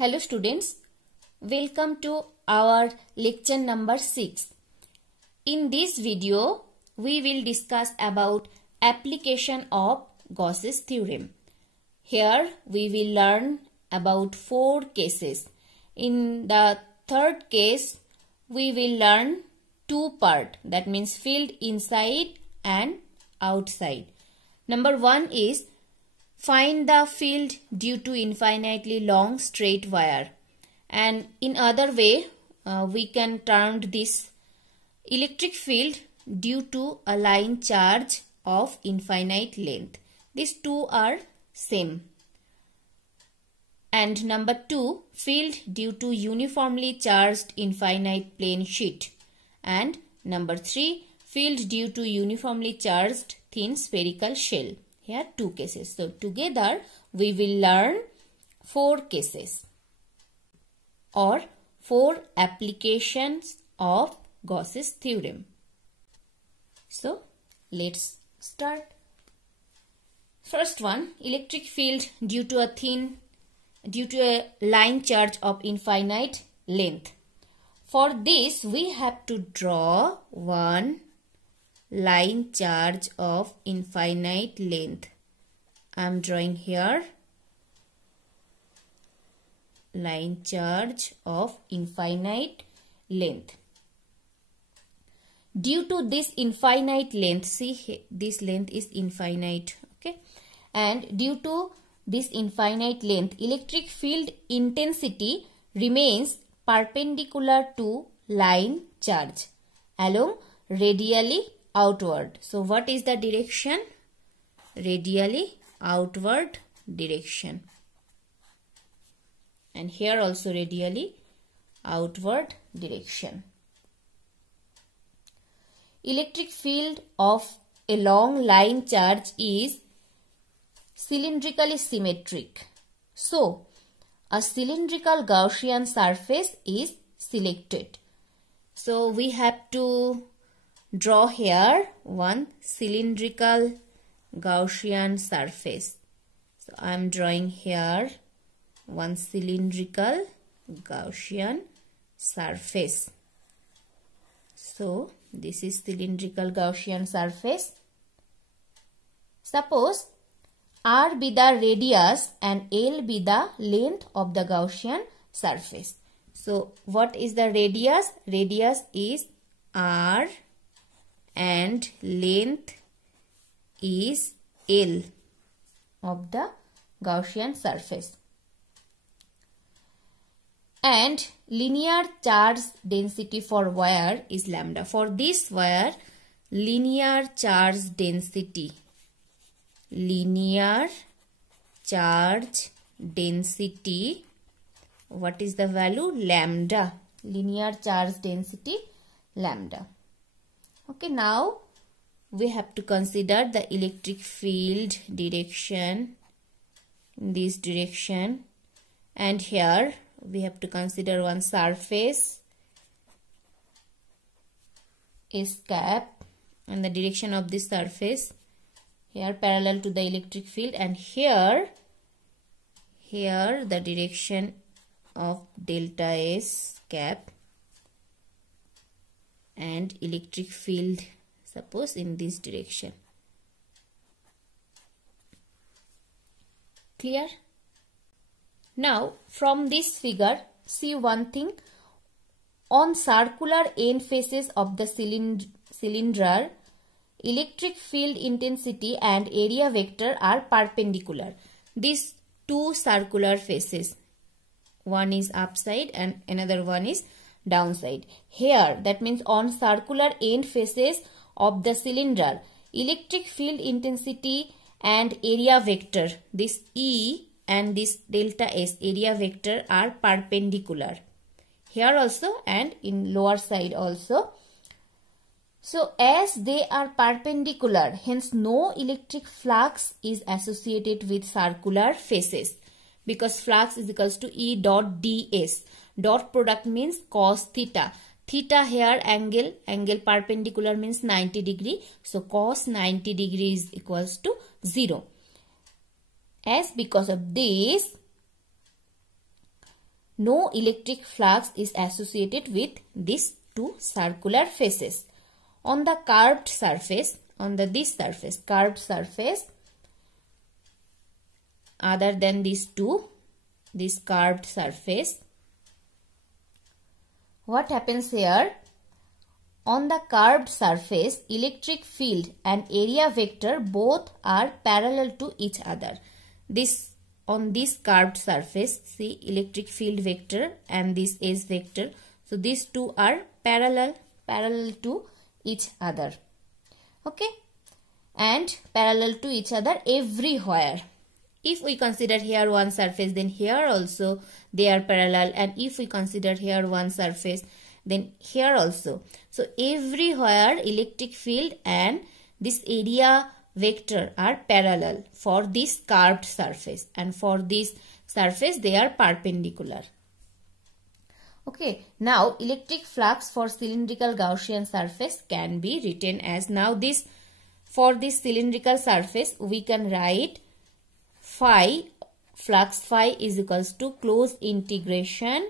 Hello students, welcome to our lecture number 6. In this video, we will discuss about application of Gauss's theorem. Here we will learn about 4 cases. In the third case, we will learn 2 parts, that means field inside and outside. Number 1 is find the field due to infinitely long straight wire, and in other way we can term this electric field due to a line charge of infinite length. These two are same. And number 2, field due to uniformly charged infinite plane sheet, and number 3, field due to uniformly charged thin spherical shell. Here 2 cases. So together we will learn 4 cases or 4 applications of Gauss's theorem. So let's start. First one, electric field due to a line charge of infinite length. For this we have to draw one line charge of infinite length. I am drawing here line charge of infinite length. Due to this infinite length, see this length is infinite, okay, and due to this infinite length, electric field intensity remains perpendicular to line charge along radially outward. So what is the direction? Radially outward direction. And here also radially outward direction. Electric field of a long line charge is cylindrically symmetric. So a cylindrical Gaussian surface is selected. So we have to draw here one cylindrical Gaussian surface. So I am drawing here one cylindrical Gaussian surface. So this is cylindrical Gaussian surface. Suppose R be the radius and L be the length of the Gaussian surface. So what is the radius? Radius is R and length is L of the Gaussian surface. And linear charge density for wire is lambda. For this wire, linear charge density, what is the value? Lambda. Linear charge density lambda. Okay, now we have to consider the electric field direction in this direction, and here we have to consider one surface S cap and the direction of this surface here parallel to the electric field, and here the direction of delta S cap and electric field suppose in this direction. Clear? Now from this figure, see one thing. On circular end faces of the cylinder, electric field intensity and area vector are perpendicular. These 2 circular faces, one is upside and another one is downside. Here, that means on circular end faces of the cylinder, electric field intensity and area vector, this E and this delta S area vector are perpendicular. Here also and in lower side also. So as they are perpendicular, hence no electric flux is associated with circular faces, because flux is equals to E dot ds. Dot product means cos theta. Theta here angle perpendicular means 90 degree. So cos 90 degree is equals to 0. As because of this, no electric flux is associated with these two circular faces. On the curved surface, curved surface, other than these two, this curved surface, what happens here? On the curved surface, electric field and area vector both are parallel to each other. On this curved surface, see, electric field vector and this S vector. So these two are parallel to each other. Okay, and parallel to each other everywhere. If we consider here one surface, then here also they are parallel, and if we consider here one surface, then here also. So everywhere electric field and this area vector are parallel for this curved surface, and for this surface they are perpendicular. Okay, now electric flux for cylindrical Gaussian surface can be written as, now this, for this cylindrical surface we can write phi, flux phi is equals to close integration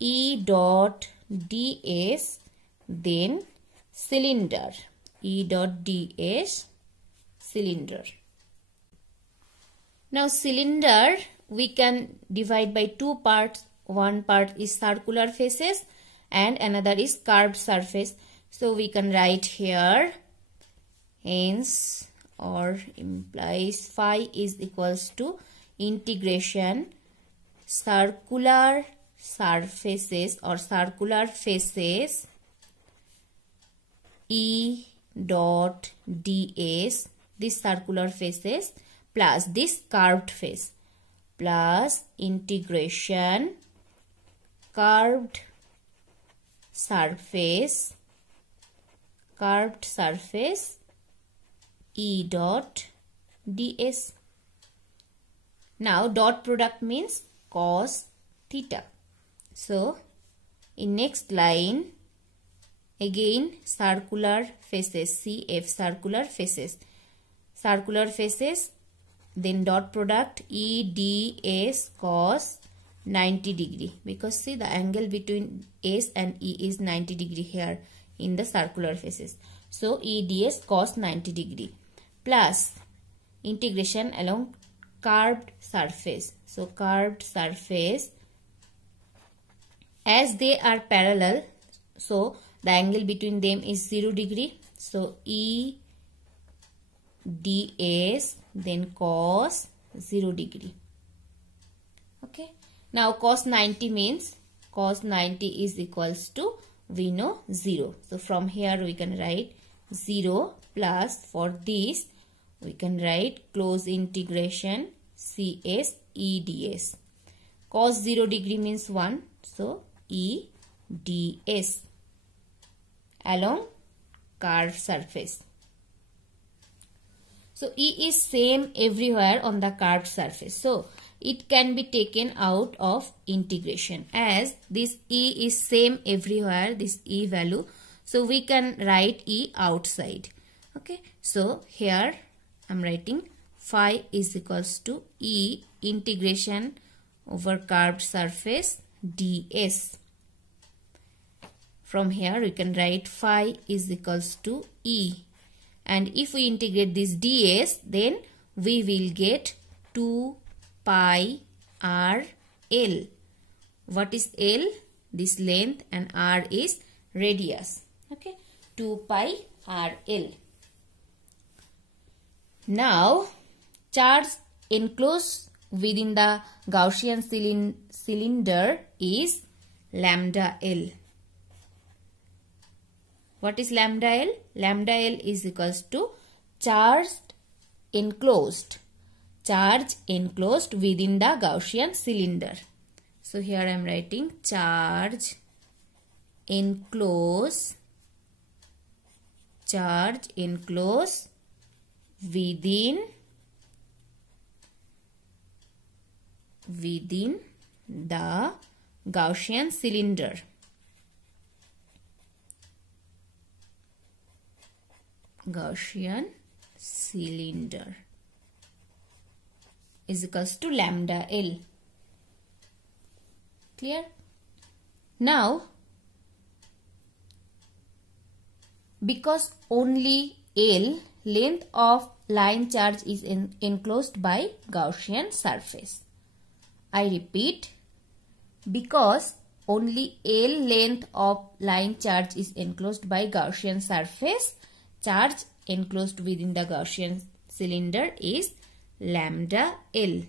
E dot ds, then cylinder, E dot ds, cylinder. Now cylinder we can divide by two parts. One part is circular faces and another is curved surface. So we can write here, hence or implies phi is equals to integration circular surfaces or circular faces E dot ds, this circular faces, plus this curved face, plus integration curved surface E dot ds. Now dot product means cos theta. So in next line again circular faces, CF, circular faces, then dot product EDS cos 90 degree, because see the angle between S and E is 90 degree here in the circular faces. So EDS cos 90 degree plus integration along curved surface. So curved surface, as they are parallel, so the angle between them is 0 degree. So EDS then cos 0 degree. Okay. Now cos 90 means, cos 90 is equals to, we know, 0. So from here we can write 0 plus, for this we can write close integration CS EDS. Cos 0 degree means 1. So EDS along curved surface. So E is same everywhere on the curved surface. So it can be taken out of integration, as this E is same everywhere, this E value. So we can write E outside. Okay. So here I am writing phi is equals to E integration over curved surface ds. From here we can write phi is equals to E. And if we integrate this ds, then we will get 2 pi r l. What is L? This length, and r is radius. Okay, 2 pi r l. Now charge enclosed within the Gaussian cylinder is lambda L. What is lambda L? Lambda L is equals to charge enclosed within the Gaussian cylinder. So here I am writing charge enclosed within the Gaussian cylinder. Is equals to lambda L. Clear? Now, because only L length of line charge is enclosed by Gaussian surface. I repeat, because only L length of line charge is enclosed by Gaussian surface, charge enclosed within the Gaussian cylinder is lambda L.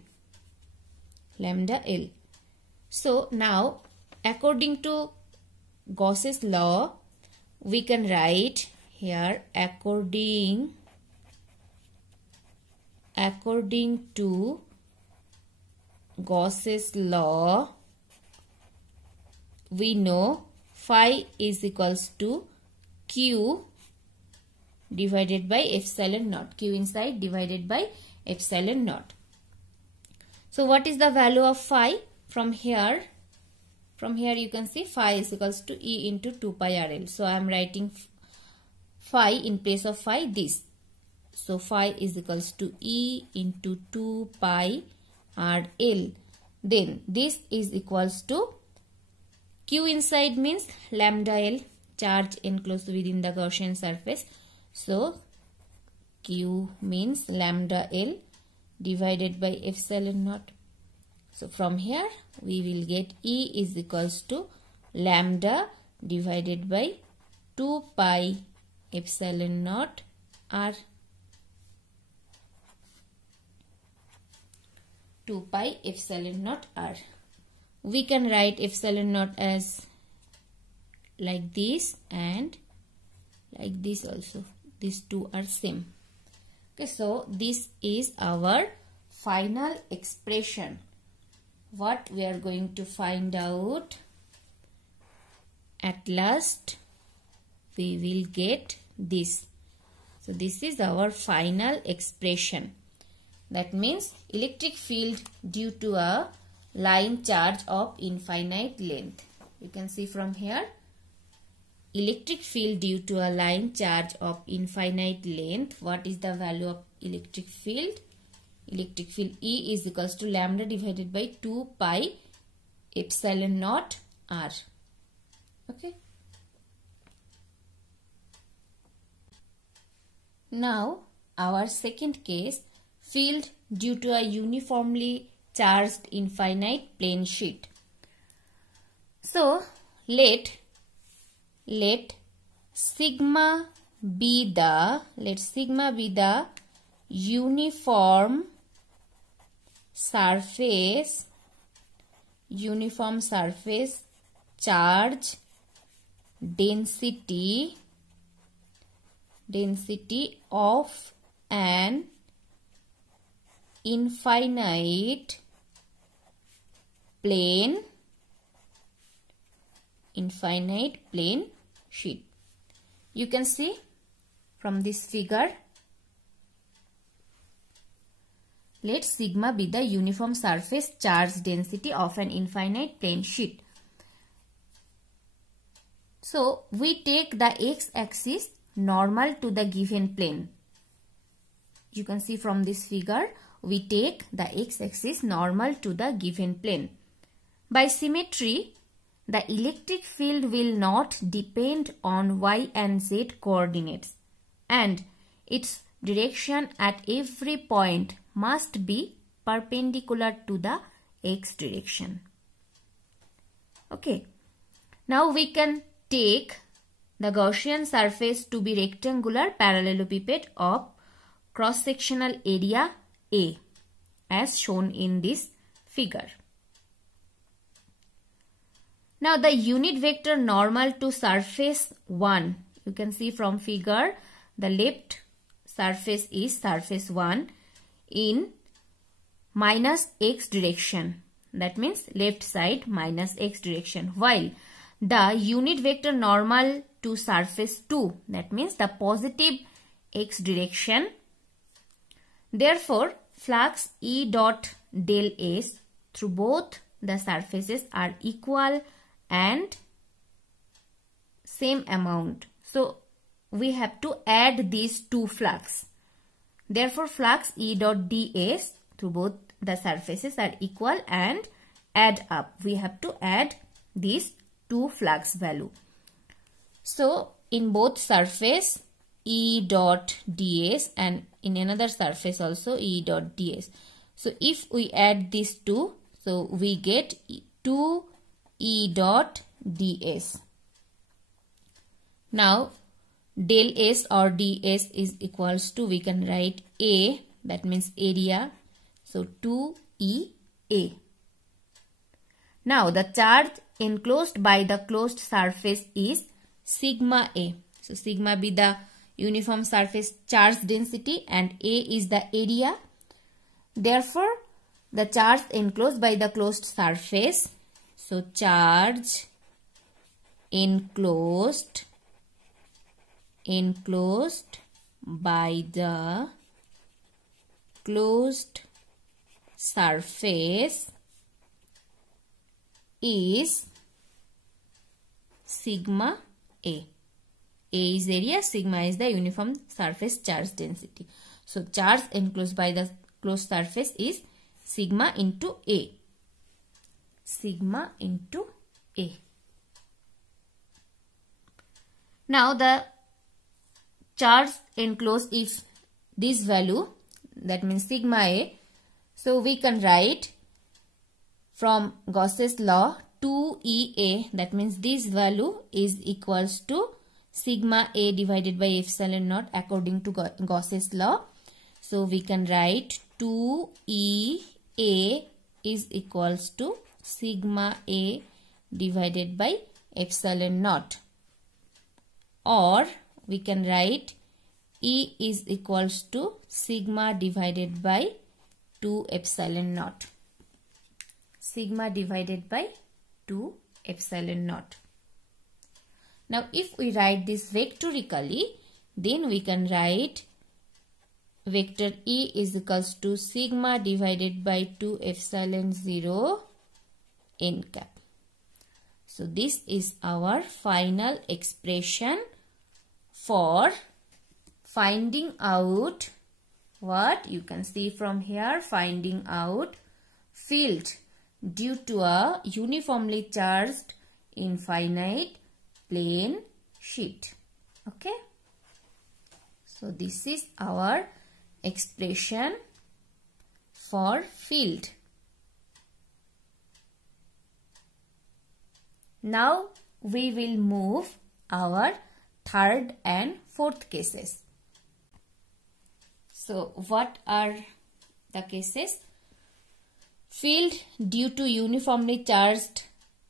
Lambda L. So now, according to Gauss's law, we can write here according to Gauss's law, we know phi is equals to Q divided by epsilon naught. Q inside divided by epsilon naught. So what is the value of phi? From here you can see phi is equals to E into 2 pi RL. So I am writing phi in place of phi this. So phi is equals to E into 2 pi RL. Then this is equals to Q inside means lambda L, charge enclosed within the Gaussian surface. So Q means lambda L divided by epsilon naught. So from here we will get E is equals to lambda divided by 2 pi epsilon naught R. 2 pi epsilon naught R. We can write epsilon naught as like this and like this also. These two are same. Okay, so this is our final expression. What we are going to find out, at last we will get this. So this is our final expression. That means electric field due to a line charge of infinite length. You can see from here, electric field due to a line charge of infinite length. What is the value of electric field? Electric field E is equals to lambda divided by 2 pi epsilon naught R. Okay. Now our second case, field due to a uniformly charged infinite plane sheet. So let sigma be the uniform surface charge density of an infinite plane sheet. You can see from this figure, let sigma be the uniform surface charge density of an infinite plane sheet. So we take the x-axis normal to the given plane. You can see from this figure, we take the x-axis normal to the given plane. By symmetry, the electric field will not depend on y and z coordinates, and its direction at every point must be perpendicular to the x direction. Okay. Now we can take the Gaussian surface to be rectangular parallelepiped of cross-sectional area A as shown in this figure. Now the unit vector normal to surface 1, you can see from figure, the left surface is surface 1 in minus x direction. That means left side minus x direction. While the unit vector normal to surface 2, that means the positive x direction. Therefore, flux E dot del S through both the surfaces are equal and same amount. So we have to add these two flux. Therefore, flux E dot ds through both the surfaces are equal and add up. We have to add these two flux value. So in both surface E dot ds and in another surface also E dot ds. So if we add these two, so we get 2 E dot ds. Now del S or ds is equals to, we can write A, that means area. So 2EA. Now the charge enclosed by the closed surface is sigma A. So sigma be the uniform surface charge density and A is the area. Therefore, the charge enclosed by the closed surface, so charge enclosed by the closed surface is sigma A. A is area, sigma is the uniform surface charge density. So charge enclosed by the closed surface is sigma into A. Sigma into A. Now the charge enclosed is this value, that means sigma A. So we can write from Gauss's law 2EA, that means this value is equals to sigma A divided by epsilon naught according to Gauss's law. So we can write 2EA is equals to sigma A divided by epsilon naught, or we can write E is equals to sigma divided by 2 epsilon naught. Sigma divided by 2 epsilon naught. Now if we write this vectorically, then we can write vector E is equals to sigma divided by 2 epsilon 0 n cap. So this is our final expression for finding out what you can see from here, finding out field due to a uniformly charged infinite plane sheet. Okay. So this is our expression for field. Now we will move our third and fourth cases. So what are the cases? Field due to uniformly charged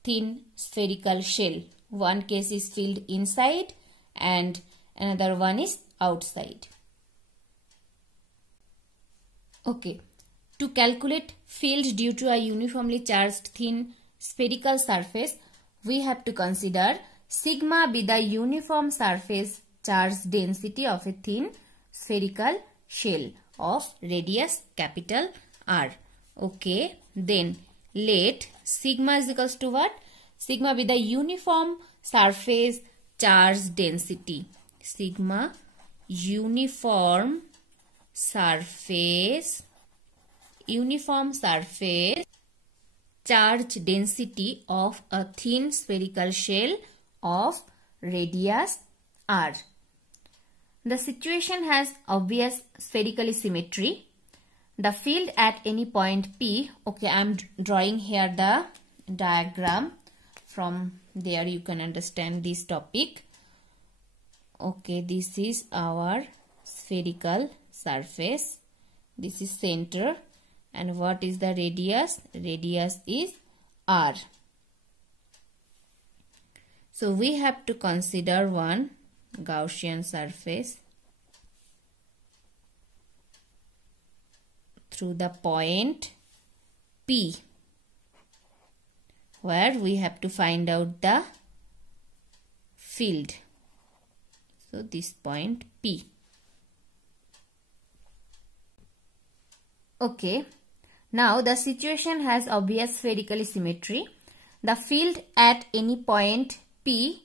thin spherical shell. One case is field inside and another one is outside. Okay, to calculate field due to a uniformly charged thin spherical surface, we have to consider sigma be the uniform surface charge density of a thin spherical shell of radius capital R. Okay, then let sigma is equals to what? Sigma be the uniform surface charge density. Sigma uniform surface charge density of a thin spherical shell of radius R. The situation has obvious spherical symmetry. The field at any point P, okay, I am drawing here the diagram. From there you can understand this topic. Okay, this is our spherical surface. This is center. And what is the radius? Radius is R. So we have to consider one Gaussian surface through the point P, where we have to find out the field. So this point P. Okay. Now the situation has obvious spherical symmetry. The field at any point P,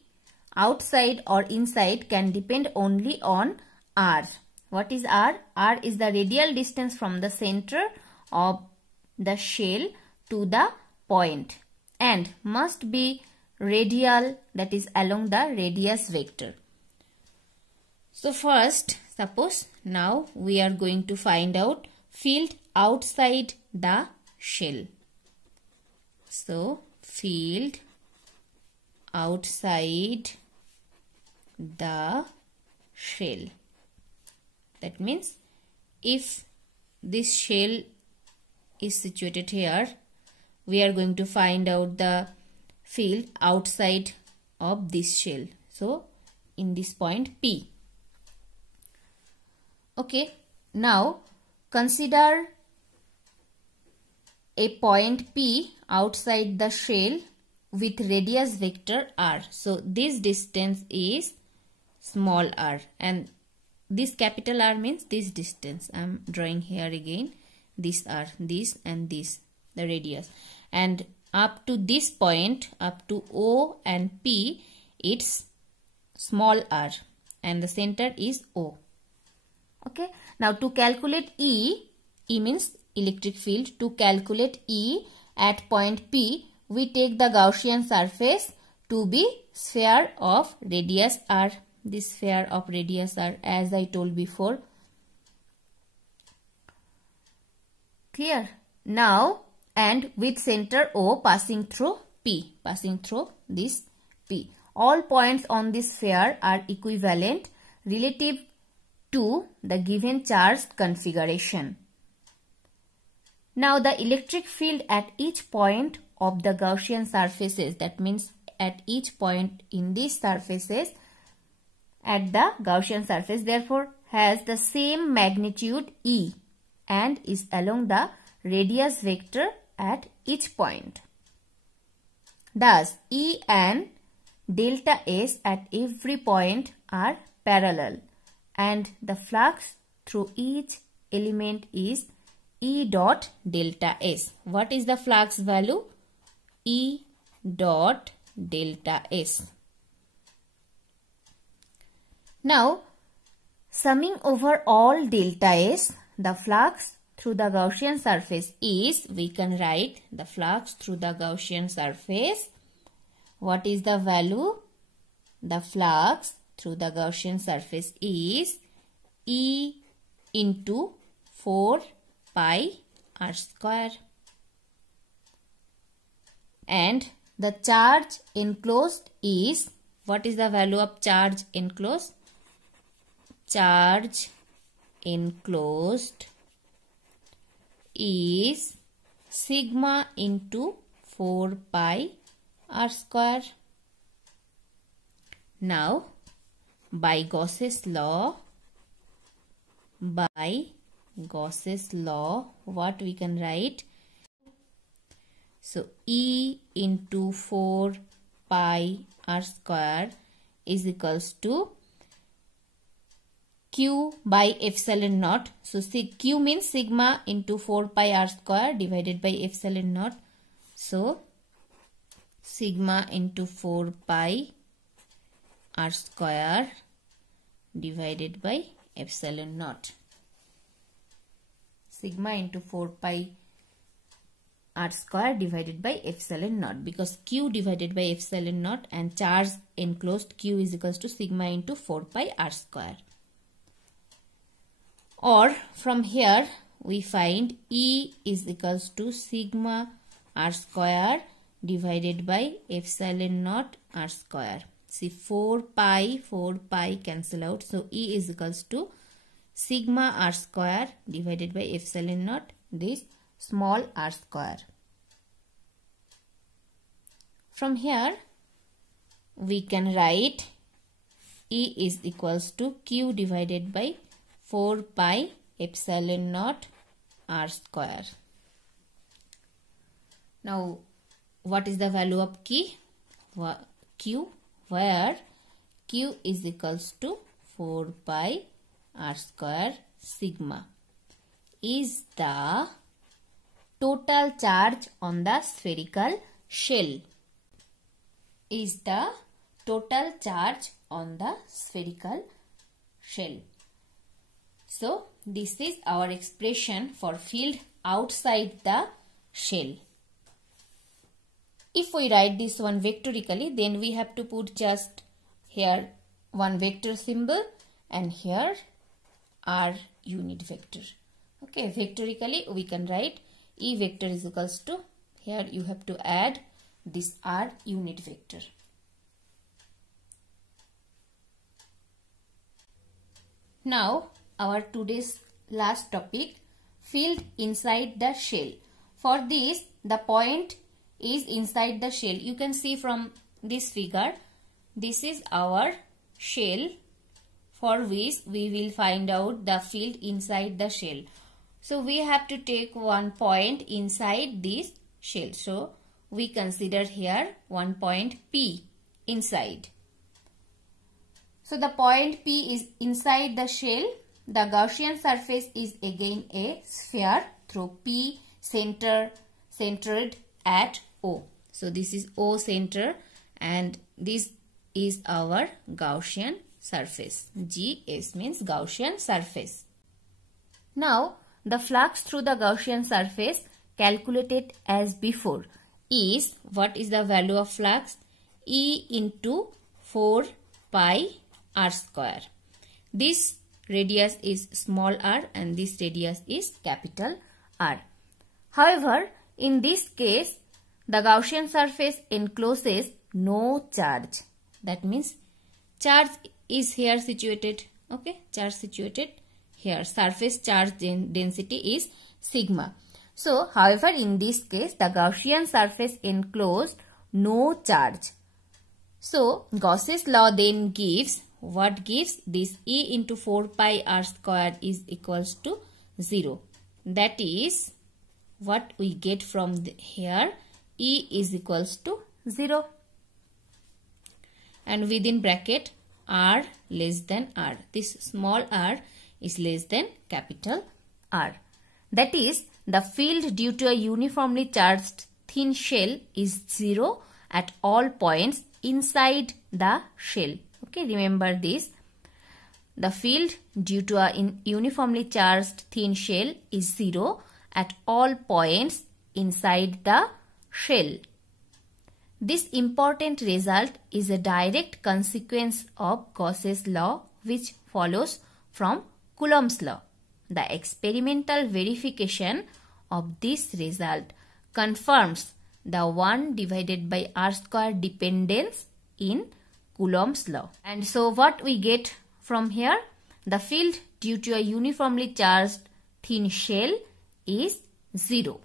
outside or inside, can depend only on R. What is R? R is the radial distance from the center of the shell to the point and must be radial, that is along the radius vector. So first, suppose now we are going to find out field outside the shell. So field outside the shell. That means if this shell is situated here, we are going to find out the field outside of this shell. So in this point P. Okay, now consider a point P outside the shell with radius vector r. So this distance is small r, and this capital R means this distance. I am drawing here again. This r, this and this, the radius. And up to this point, up to O and P, it's small r, and the center is O. Okay. Now to calculate E means electric field. To calculate E at point P, we take the Gaussian surface to be sphere of radius r. This sphere of radius r, as I told before. Clear? Now, and with center O passing through P, passing through this P. All points on this sphere are equivalent relative to the given charged configuration. Now the electric field at each point of the Gaussian surfaces, that means at each point in these surfaces, at the Gaussian surface, therefore has the same magnitude E and is along the radius vector at each point. Thus, E and delta S at every point are parallel, and the flux through each element is E dot delta S. What is the flux value? E dot delta S. Now, summing over all delta S, the flux through the Gaussian surface is, we can write the flux through the Gaussian surface. What is the value? The flux through the Gaussian surface is E into 4 pi r square. And the charge enclosed is, what is the value of charge enclosed? Charge enclosed is sigma into 4 pi r square. Now, by Gauss's law, what we can write? So, E into 4 pi r square is equals to Q by epsilon naught. So, Q means sigma into 4 pi r square divided by epsilon naught. So, sigma into 4 pi r square divided by epsilon naught. Sigma into 4 pi r square divided by epsilon naught, because Q divided by epsilon naught and charge enclosed Q is equals to sigma into 4 pi r square. Or from here we find E is equals to sigma r square divided by epsilon naught r square. See, 4 pi cancel out. So E is equals to sigma r square divided by epsilon naught, this small r square. From here we can write E is equals to Q divided by 4 pi epsilon naught r square. Now, what is the value of Q? Where Q is equals to 4 pi r square sigma is the total charge on the spherical shell. Is the total charge on the spherical shell. So, this is our expression for field outside the shell. if we write this one vectorically, then we have to put just here one vector symbol and here r unit vector. Okay, vectorically we can write E vector is equals to, here you have to add this r unit vector. Now our today's last topic, field inside the shell. For this, the point is inside the shell. You can see from this figure, this is our shell for which we will find out the field inside the shell. So we have to take one point inside this shell. So we consider here one point P inside. So the point P is inside the shell. The Gaussian surface is again a sphere through P centered at O. So this is O center and this is our Gaussian surface. GS means Gaussian surface. Now the flux through the Gaussian surface calculated as before is, what is the value of flux? E into 4 pi r square. This radius is small r and this radius is capital R. However, in this case, the Gaussian surface encloses no charge. That means charge is here situated. Okay, charge situated here. Surface charge density is sigma. So, however, in this case, the Gaussian surface enclosed no charge. So, Gauss's law then gives, what gives? This E into 4 pi r square is equals to 0. That is what we get from here. E is equals to 0. And within bracket r less than r. This small r is less than capital R. That is, the field due to a uniformly charged thin shell is 0 at all points inside the shell. Okay, remember this. The field due to a uniformly charged thin shell is 0 at all points inside the shell. This important result is a direct consequence of Gauss's law, which follows from Coulomb's law. The experimental verification of this result confirms the 1 divided by r square dependence in Coulomb's law. And so what we get from here? The field due to a uniformly charged thin shell is 0.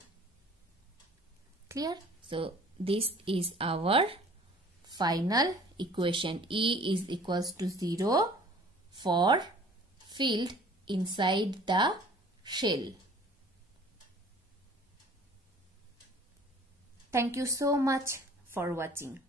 Clear? So this is our final equation. E is equals to 0 for field inside the shell. Thank you so much for watching.